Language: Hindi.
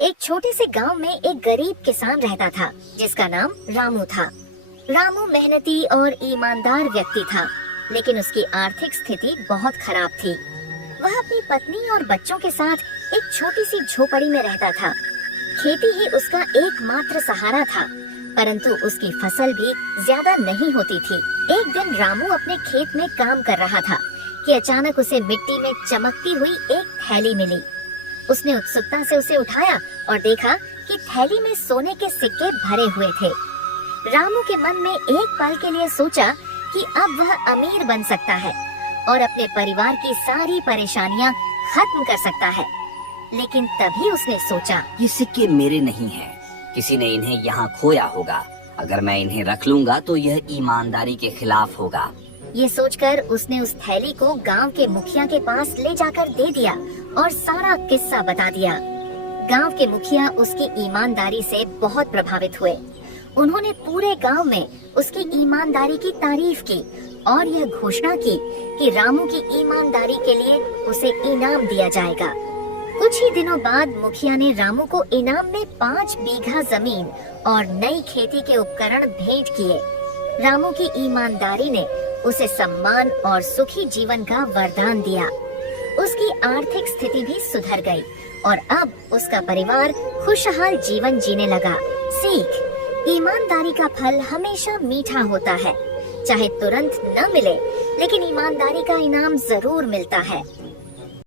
एक छोटे से गांव में एक गरीब किसान रहता था जिसका नाम रामू था। रामू मेहनती और ईमानदार व्यक्ति था, लेकिन उसकी आर्थिक स्थिति बहुत खराब थी। वह अपनी पत्नी और बच्चों के साथ एक छोटी सी झोपड़ी में रहता था। खेती ही उसका एकमात्र सहारा था, परंतु उसकी फसल भी ज्यादा नहीं होती थी। एक दिन रामू अपने खेत में काम कर रहा था कि अचानक उसे मिट्टी में चमकती हुई एक थैली मिली। उसने उत्सुकता से उसे उठाया और देखा कि थैली में सोने के सिक्के भरे हुए थे। रामू के मन में एक पल के लिए सोचा कि अब वह अमीर बन सकता है और अपने परिवार की सारी परेशानियां खत्म कर सकता है। लेकिन तभी उसने सोचा, ये सिक्के मेरे नहीं हैं, किसी ने इन्हें यहाँ खोया होगा। अगर मैं इन्हें रख लूंगा तो यह ईमानदारी के खिलाफ होगा। ये सोचकर उसने उस थैली को गांव के मुखिया के पास ले जाकर दे दिया और सारा किस्सा बता दिया। गांव के मुखिया उसकी ईमानदारी से बहुत प्रभावित हुए। उन्होंने पूरे गांव में उसकी ईमानदारी की तारीफ की और यह घोषणा की कि रामू की ईमानदारी के लिए उसे इनाम दिया जाएगा। कुछ ही दिनों बाद मुखिया ने रामू को इनाम में 5 बीघा जमीन और नई खेती के उपकरण भेंट किए। रामू की ईमानदारी ने उसे सम्मान और सुखी जीवन का वरदान दिया। उसकी आर्थिक स्थिति भी सुधर गई और अब उसका परिवार खुशहाल जीवन जीने लगा। सीख: ईमानदारी का फल हमेशा मीठा होता है। चाहे तुरंत न मिले, लेकिन ईमानदारी का इनाम जरूर मिलता है।